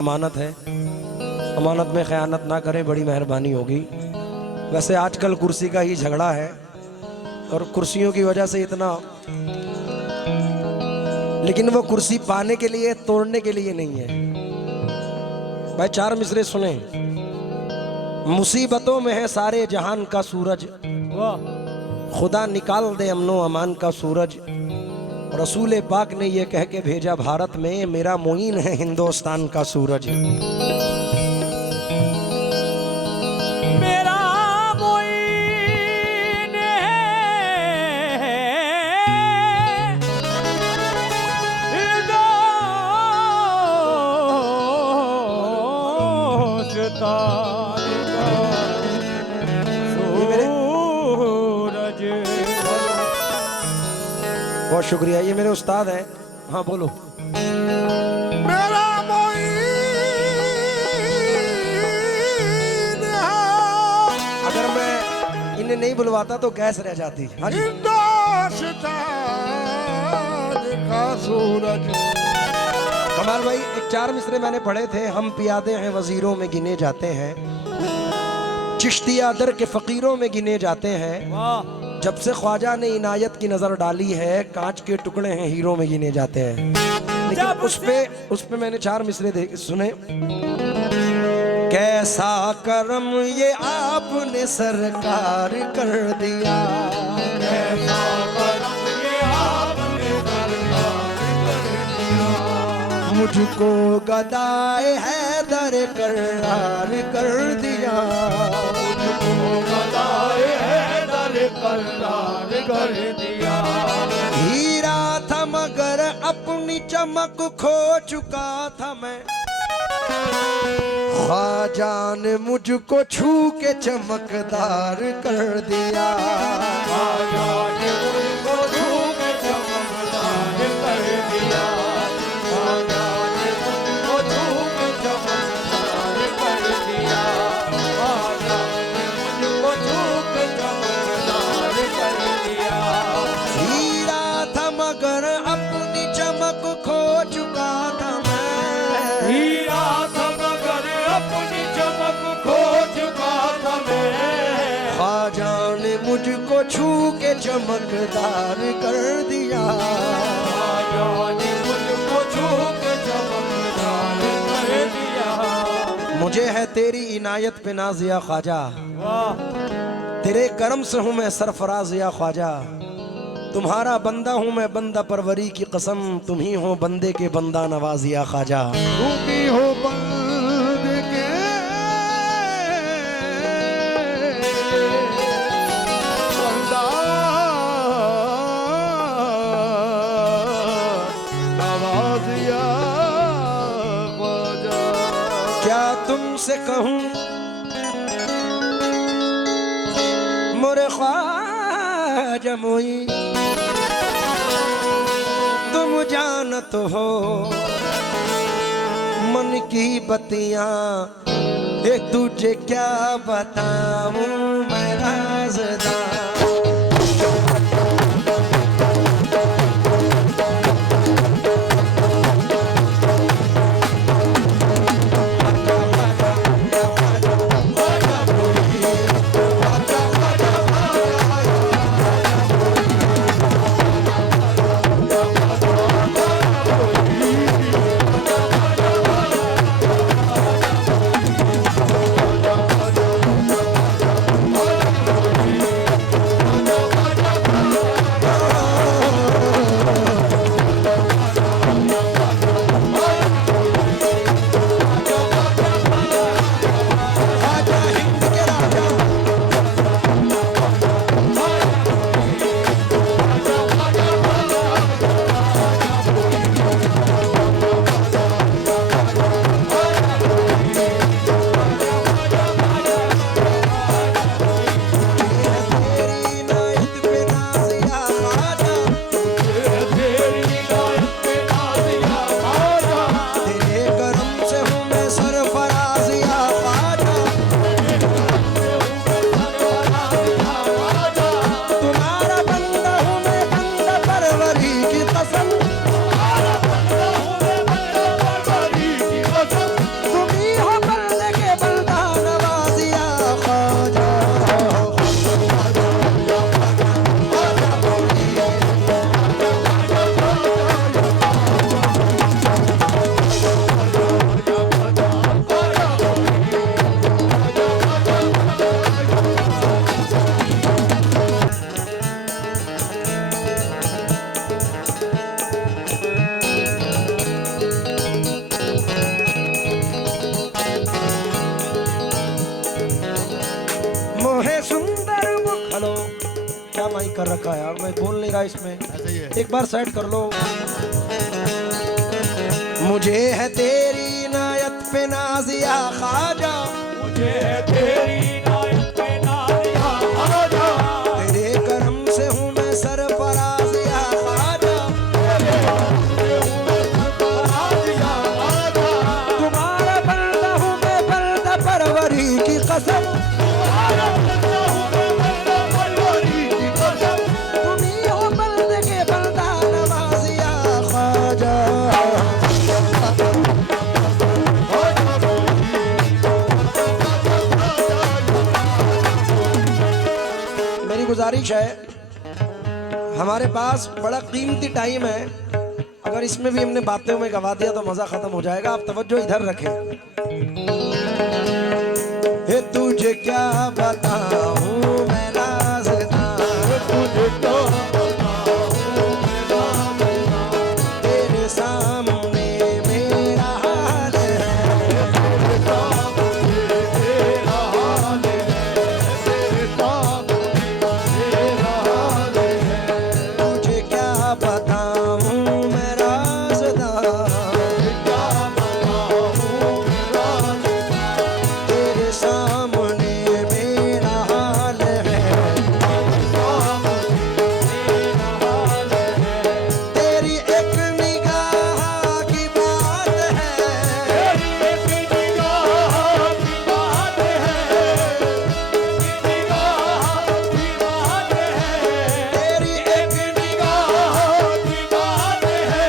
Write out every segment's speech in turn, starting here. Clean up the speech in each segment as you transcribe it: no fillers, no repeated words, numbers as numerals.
अमानत है, अमानत में ख़यानत ना करें, बड़ी मेहरबानी होगी। वैसे आजकल कुर्सी का ही झगड़ा है और कुर्सियों की वजह से इतना, लेकिन वो कुर्सी पाने के लिए, तोड़ने के लिए नहीं है। भाई चार मिसरे सुने। मुसीबतों में है सारे जहान का सूरज, खुदा निकाल दे अमनो अमान का सूरज। रसूल पाक ने ये कह के भेजा भारत में, मेरा मोइन है हिंदुस्तान का सूरज। मेरा मोइन है हिंदुस्तान का सूरज। बहुत शुक्रिया, ये मेरे उस्ताद हैं। हाँ बोलो। मेरा मोइन है, अगर मैं इन्हें नहीं बुलवाता तो गैस रह जाती। हाँ जी। हिंदुस्तान का सूरज। कमाल भाई, एक चार मिसरे मैंने पढ़े थे। हम पियादे हैं वजीरों में गिने जाते हैं, चिश्तिया दर के फकीरों में गिने जाते हैं। जब से ख्वाजा ने इनायत की नजर डाली है, कांच के टुकड़े हैं हीरो में गिने जाते हैं। लेकिन उस पे मैंने चार मिसरे सुने। कैसा करम ये आपने सरकार कर दिया, कैसा करम ये आपने सरकार कर दिया। मुझको गदाए हैदर करार कर दिया। मुझको गदाए हैदर करार कर दिया। हीरा था मगर अपनी चमक खो चुका था मैं, ख्वाजा ने मुझको छू के चमकदार कर दिया। ख्वाजा ने मुझको छू के चमकदार कर दिया। ख्वाजा ने मुझको छू के चमकदार कर दिया। ख्वाजा ने मुझको छू के चमकदार कर दिया। हीरा था मगर अपनी चमक खो चुका था मैं, हीरा था मगर अपनी चमक खो चुका था मैं। ख्वाजा ने मुझको छू के चमकदार कर दिया। ख्वाजा ने मुझको छू के चमकदार कर दिया। मुझे है तेरी इनायत पे नाज़ या ख्वाजा, वाह, तेरे करम से हूँ मैं सरफराज या ख्वाजा। तुम्हारा बंदा हूँ मैं, बंदा परवरी की कसम, तुम ही हो बंदे के बंदा नवाज या ख्वाजा। तुम ही हो बंदे के बंदा नवाज़िया ख्वाजा। क्या तुमसे कहूँ मोरे ख्वाजा मोई, तुम जानत हो मन की बतियां, एक तुझे क्या बताऊं मैं राज़दां। रखा है यार, मैं बोल नहीं रहा इसमें, ऐसे ही है। एक बार सेट कर लो। मुझे है तेरी नायत पे नाजिया ख्वाजा, मुझे है तेरी नायत पे नाज़िया ख्वाजा, तेरे करम से हूँ मैं सरफराज या ख्वाजा, नाज़िया ख्वाजा, तुम्हारा बंदा हूँ मैं बंदा परवरी की कसम, तुम्हारा बंदा हूँ मैं बंदा परवरी की कसम, तुम ही हो बंदे के बंदा नवाजिया ख्वाजा। मेरी गुजारिश है, हमारे पास बड़ा कीमती टाइम है, अगर इसमें भी हमने बातें में गवा दिया तो मजा खत्म हो जाएगा। आप तवज्जो इधर रखें। हे तुझे क्या बताऊं मैं राज़दां, तुझे तो तेरे सामने मेरा हाल है, तेरा हाल है, तेरे सामने तेरा हाल है, तुझे क्या बताऊं मैं राज़दां, क्या बताऊं राज़, तेरे सामने मेरा हाल है, तेरी एक निगाह की बात है, तेरी एक निगाह की बात है, निगाह की बात है, तेरी एक निगाह की बात है,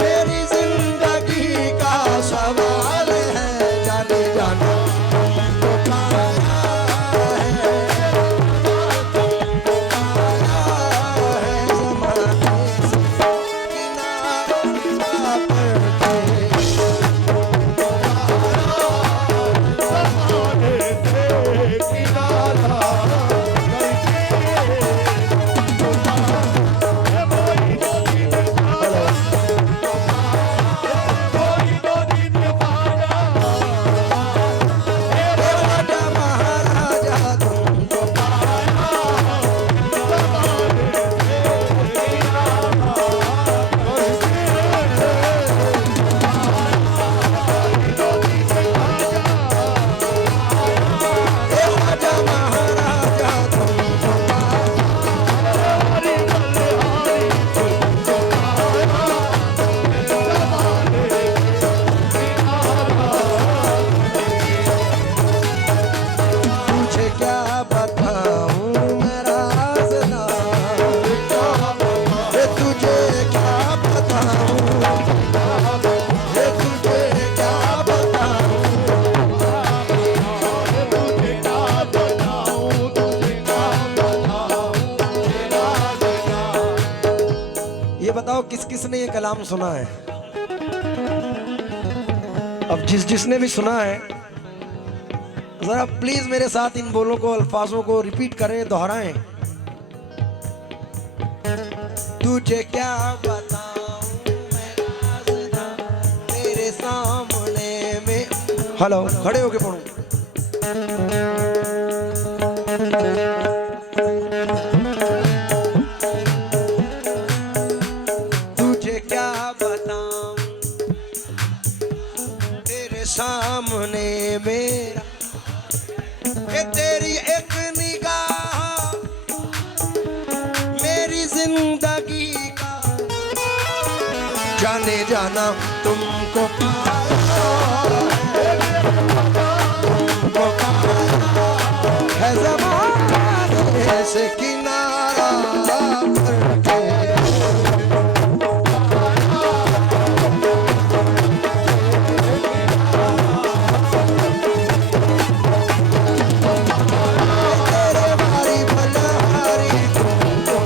मेरी जिंदगी का सवाल है, जाने जाना तुमको पाया है, तुमको पाया है ज़माने से किनारा पर ज़माने से किनारा राजा महाराजा तुमको राजा महाराजा तुमको तुझे क्या बताऊं मैं राज़दां, ये तुझे क्या बताऊं, ये तुझे क्या बताऊं, ये बताओ किस किस ने ये कलाम सुना है। अब जिसने भी सुना है जरा प्लीज मेरे साथ इन बोलों को, अल्फाजों को रिपीट करें, दोहराएं। तुझे क्या बताऊं मैं राज़दां, तेरे सामने में। हेलो, खड़े होके पढ़ूं। तुझे क्या बताऊं तेरे सामने मेरा, ये तेरी एक निगाह मेरी जिंदगी का, जाने जाना तुमको तुमको है ज़माने से किनारा करके। तेरे बारी भलहारी तुमको,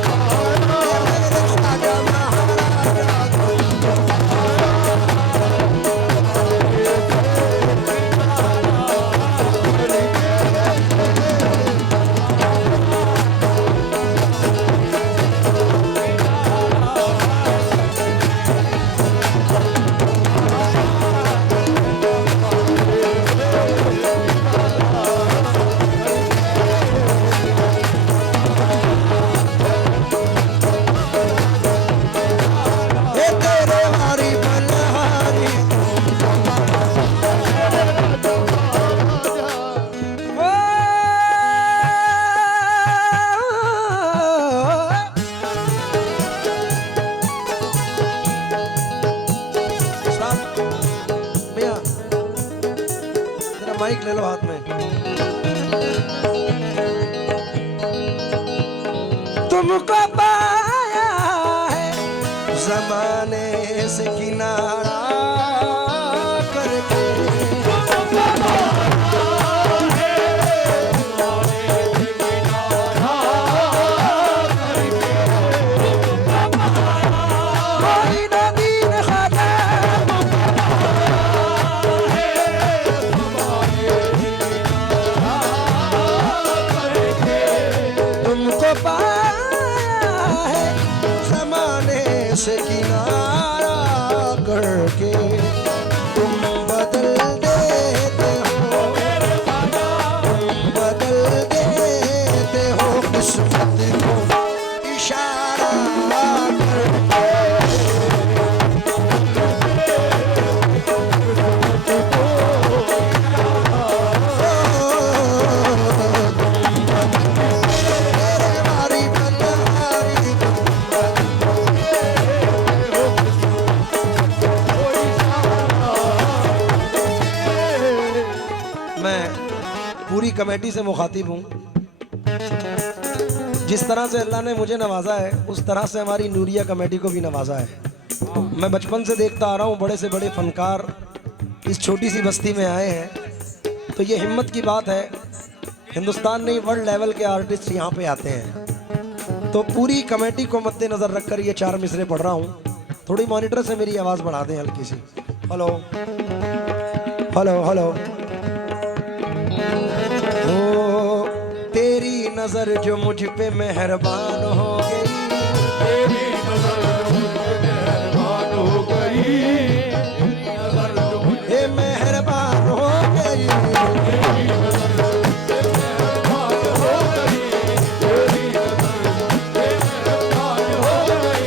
मेरे ख्वाजा महाराजा तुमको, माइक ले लो हाथ में। तुमको पाया है जमाने से किनारा करके, से किनारा करके तुम बदल देते हो, तुम बदल देते हो किस्मत को इशारा करके। पूरी कमेटी से मुखातिब हूँ। जिस तरह से अल्लाह ने मुझे नवाजा है उस तरह से हमारी नूरिया कमेटी को भी नवाजा है। मैं बचपन से देखता आ रहा हूँ बड़े से बड़े फनकार इस छोटी सी बस्ती में आए हैं, तो ये हिम्मत की बात है। हिंदुस्तान नहीं वर्ल्ड लेवल के आर्टिस्ट यहाँ पे आते हैं। तो पूरी कमेटी को मद्देनजर रखकर ये 4 मिसरे पढ़ रहा हूँ। थोड़ी मॉनिटर से मेरी आवाज़ बढ़ा दें हल्की सी। Hello hello hello. तेरी नजर जो मुझ पे मेहरबान हो गई, तेरी नजर जो मुझ पे मेहरबान हो गई, ये मेहरबान हो गई, तेरी नजर जो मेहरबान हो गई, तेरी नजर जो मेहरबान हो गई,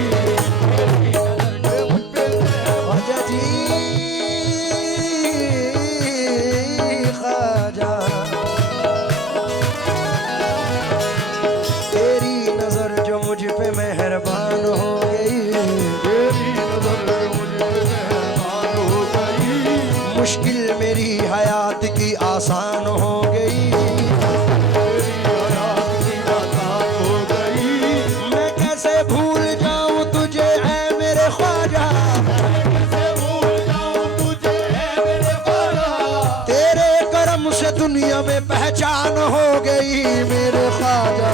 ख्वाजा जी ख्वाजा, मुझ पे मेहरबान हो गई, तेरी नजर मुझ पे मेहरबान हो गई, मुश्किल मेरी हयात की आसान हो गई, तेरी हयात की आसान हो गई। मैं कैसे भूल जाऊं तुझे ऐ मेरे ख्वाजा, कैसे भूल जाऊं तुझे ऐ मेरे ख्वाजा, तेरे करम से दुनिया में पहचान हो गई मेरे ख्वाजा।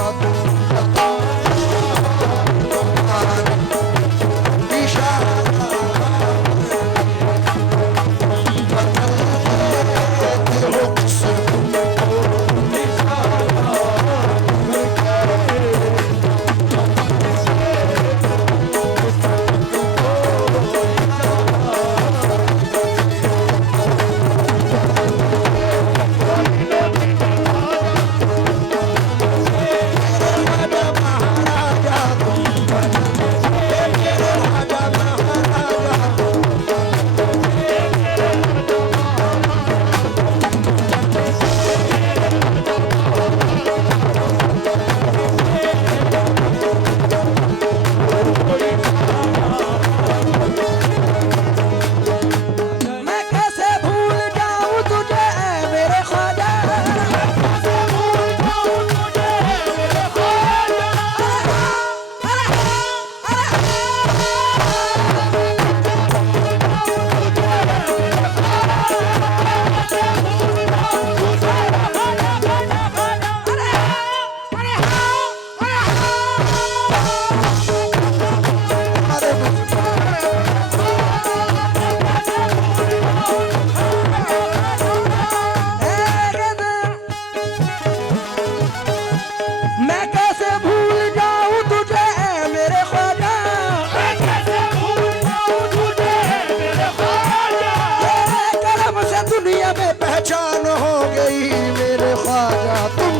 पहचान हो गई मेरे ख्वाजा तुम।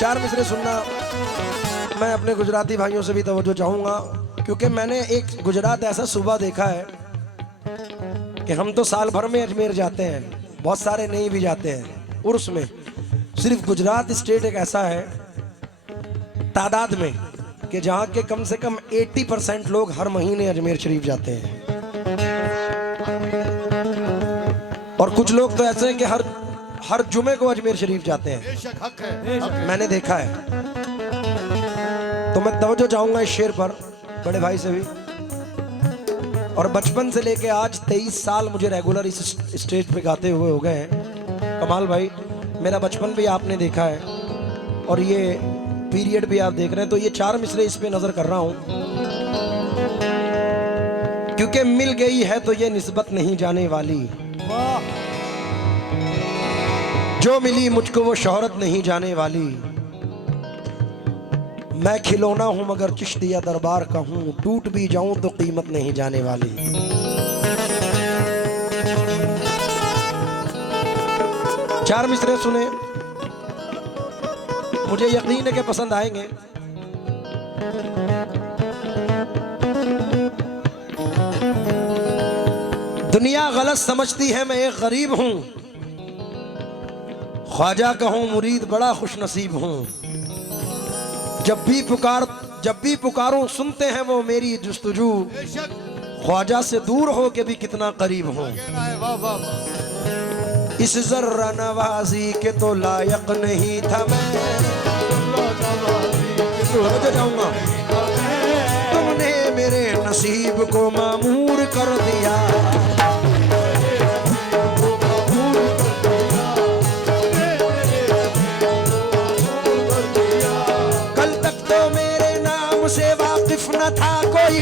4 मिसरे सुनना। मैं अपने गुजराती भाइयों से भी तवज्जो चाहूँगा, क्योंकि मैंने एक गुजरात ऐसा सूबा देखा है कि हम तो साल भर में अजमेर जाते हैं, बहुत सारे नहीं भी जाते हैं उर्स में। सिर्फ गुजरात स्टेट एक ऐसा है तादाद में कि जहाँ के कम से कम 80% लोग हर महीने अजमेर शरीफ जाते हैं, और कुछ लोग तो ऐसे हैं कि हर जुमे को अजमेर शरीफ जाते हैं। बेशक हक है, मैंने देखा है। तो मैं तवज्जो चाहूंगा इस शेर पर बड़े भाई से भी। और बचपन से लेके आज 23 साल मुझे रेगुलर इस स्टेज पे गाते हुए हो गए हैं। कमाल भाई, मेरा बचपन भी आपने देखा है और ये पीरियड भी आप देख रहे हैं। तो ये 4 मिसरे इस पे नजर कर रहा हूं, क्योंकि मिल गई है तो ये निस्बत नहीं जाने वाली। जो मिली मुझको वो शोहरत नहीं जाने वाली। मैं खिलौना हूं मगर चिश्तिया दरबार का हूं, टूट भी जाऊं तो कीमत नहीं जाने वाली। चार मिसरे सुने, मुझे यकीन है कि पसंद आएंगे। दुनिया गलत समझती है मैं एक गरीब हूं, ख्वाजा कहूं मुरीद बड़ा खुश नसीब हूं। जब भी पुकारूं सुनते हैं वो मेरी जुस्तजू, बेशक ख्वाजा से दूर हो के भी कितना करीब हूं। वाह वाह वाह। इस जर्रा नवाजी के तो लायक नहीं था मैं, तो जाऊंगा तुमने मेरे नसीब को मामूर कर दिया। से वाकिफ न था कोई,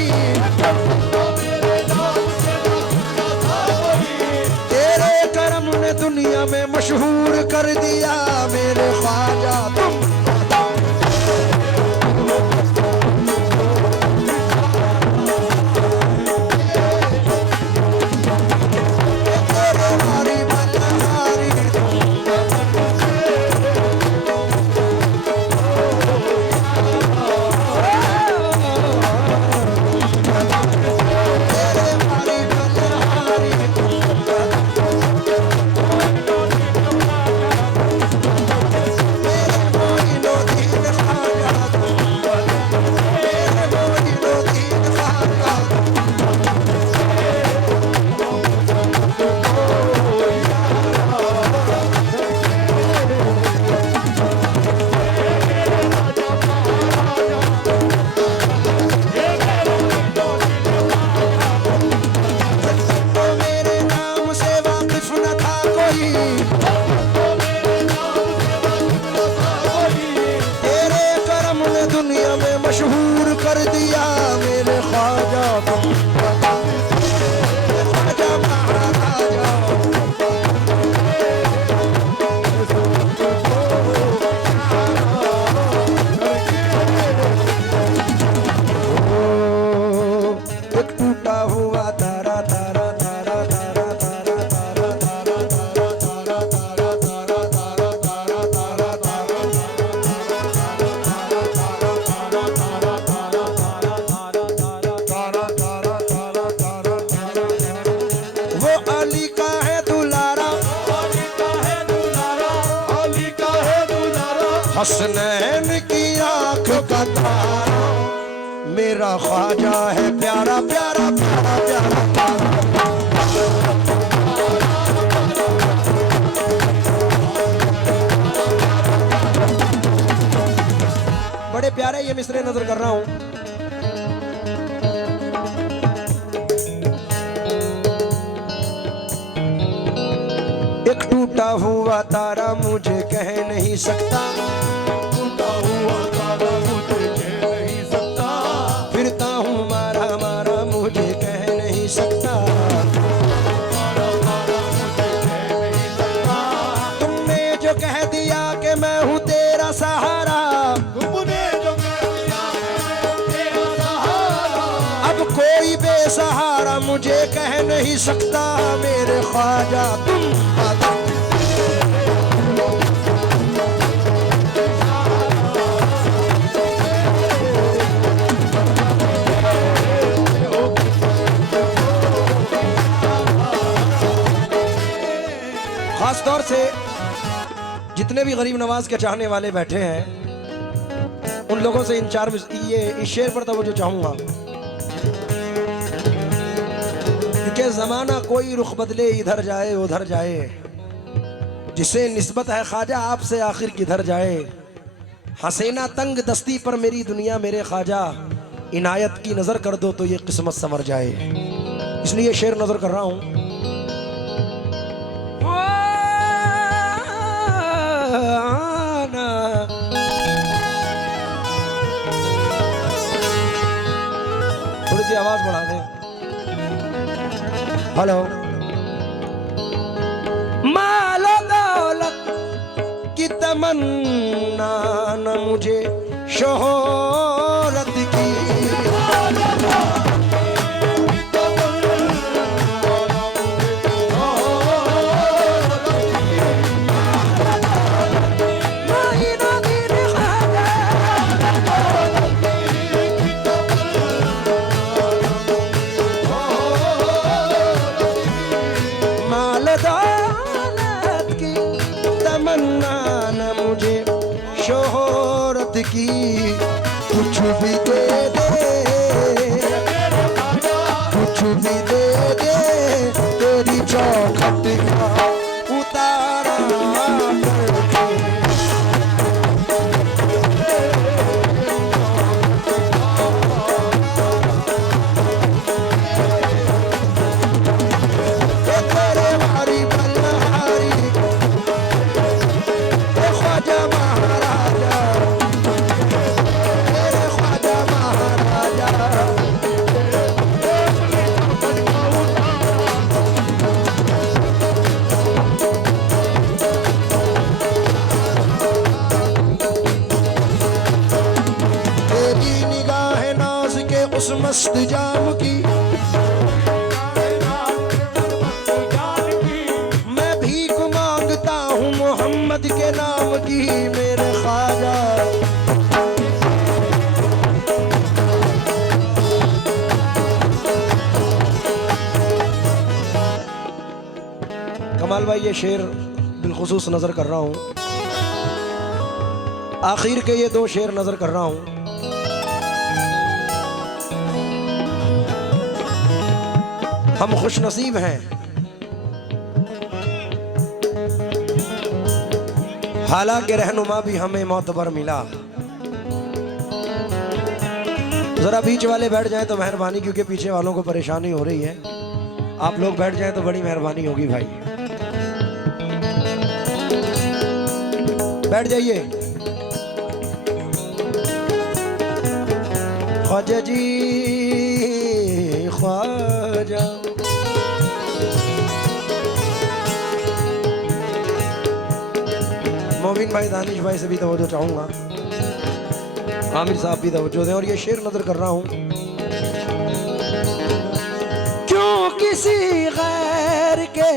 तेरे करम ने दुनिया में मशहूर कर दिया मेरे ख्वाजा तुम। मशहूर कर दिया मेरे ख्वाजा तुम। एक टूटा हुआ तारा तारा तारा तारा तारा तारा तारा तारा तारा तारा तारा तारा तारा तारा। वो अली का है दुलारा, हसनैन की आंख का तारा, मेरा ख्वाजा है प्यारा प्यारा प्यारा प्यारा। बड़े प्यारे ये मिसरे नजर कर रहा हूं। एक टूटा हुआ तारा मुझे कह नहीं सकता, टूटा हुआ तारा मुझे कह नहीं सकता, फिरता हूँ मारा मारा मुझे कह नहीं सकता। मारा मारा मुझे कह नहीं सकता। तुमने जो कह दिया कि मैं हूँ तेरा सहारा, तुमने जो कह दिया मैं तेरा सहारा, अब कोई बेसहारा मुझे कह नहीं सकता मेरे ख्वाजा तुम। खास तौर से जितने भी गरीब नवाज के चाहने वाले बैठे हैं उन लोगों से इन चार ये इस शेर पर तवज्जो चाहूंगा, क्योंकि जमाना कोई रुख बदले इधर जाए उधर जाए, जिसे निस्बत है ख्वाजा आपसे आखिर किधर जाए। हसीना तंग दस्ती पर मेरी दुनिया मेरे ख्वाजा, इनायत की नजर कर दो तो ये किस्मत संवर जाए। इसलिए शेर नजर कर रहा हूं। थोड़ी सी आवाज बढ़ा दें। हेलो। मालो दौलत की तमन्ना न मुझे शोहरत की, शोहरत की कुछ भी दे दे, कुछ भी दे दे, तेरी चौखट का उतारा तेरे भारी बलहारी ख्वाजा महाराजा, तेरे ख्वाजा महाराजा। तेरी निगाह नाज के उस मस्त जाम की, मैं भीख मांगता हूँ मोहम्मद के नाम की मेरे ख्वाजा। कमाल भाई, ये शेर बिलखुसूस नजर कर रहा हूं, आखिर के ये दो शेर नजर कर रहा हूं। हम खुश नसीब हैं, हालांकि रहनुमा भी हमें मोतबर मिला। जरा बीच वाले बैठ जाएं तो मेहरबानी, क्योंकि पीछे वालों को परेशानी हो रही है। आप लोग बैठ जाएं तो बड़ी मेहरबानी होगी भाई, बैठ जाइए। ख्वाजा जी ख्वाजा, मोमिन भाई दानिश भाई से भी तवज्जो चाहूंगा, आमिर साहब भी तवज्जो दें। और ये शेर नजर कर रहा हूं। क्यों किसी गैर के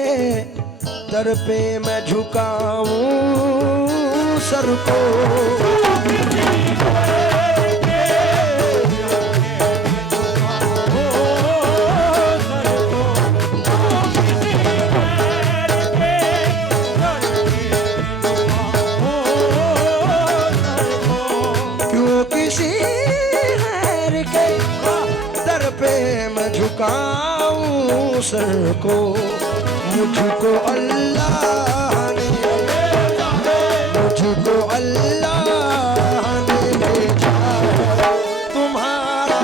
दर पे मैं झुकाऊं सर को, झुकाऊं सर को, मुझको अल्लाह ने, मुझको अल्लाह ने भेजा तुम्हारा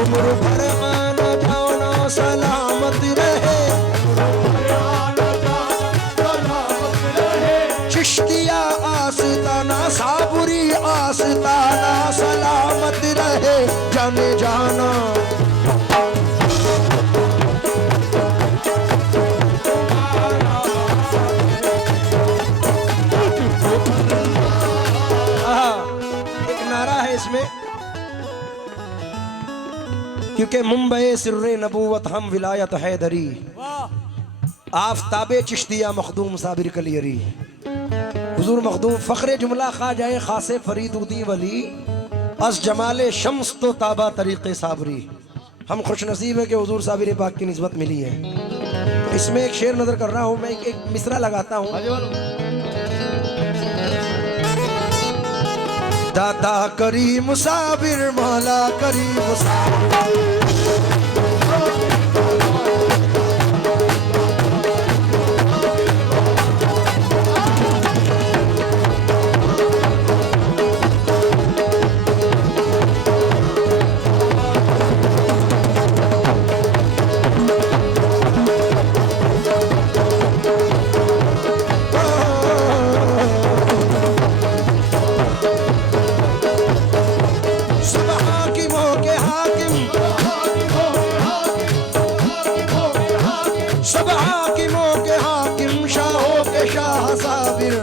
उम्र भर आना जाना सलामत रहे, चिश्तिया आस्ताना साबुरी आस्ताना सलामत रहे जाने जाना। एक नारा है इसमें, क्योंकि मुंबई सिर्रे नबूवत हम विलायत हैदरी, आफताबे चिश्तिया मखदूम साबिर कलियरी। हुजूर मखदूम फ़ख्रे जुमला खा जाए खासे फरीदुद्दीन वली, अस जमाले शम्स तो ताबा तरीक़े साबरी। हम खुश नसीब है कि हुजूर साबिर पाक की निस्बत मिली है। इसमें एक शेर नजर कर रहा हूँ मैं, एक मिसरा लगाता हूँ। दाता करीम साबिर मौला करीम साबिर, सब हाकिमों के हाकिम, शाहों के शाह साबिर।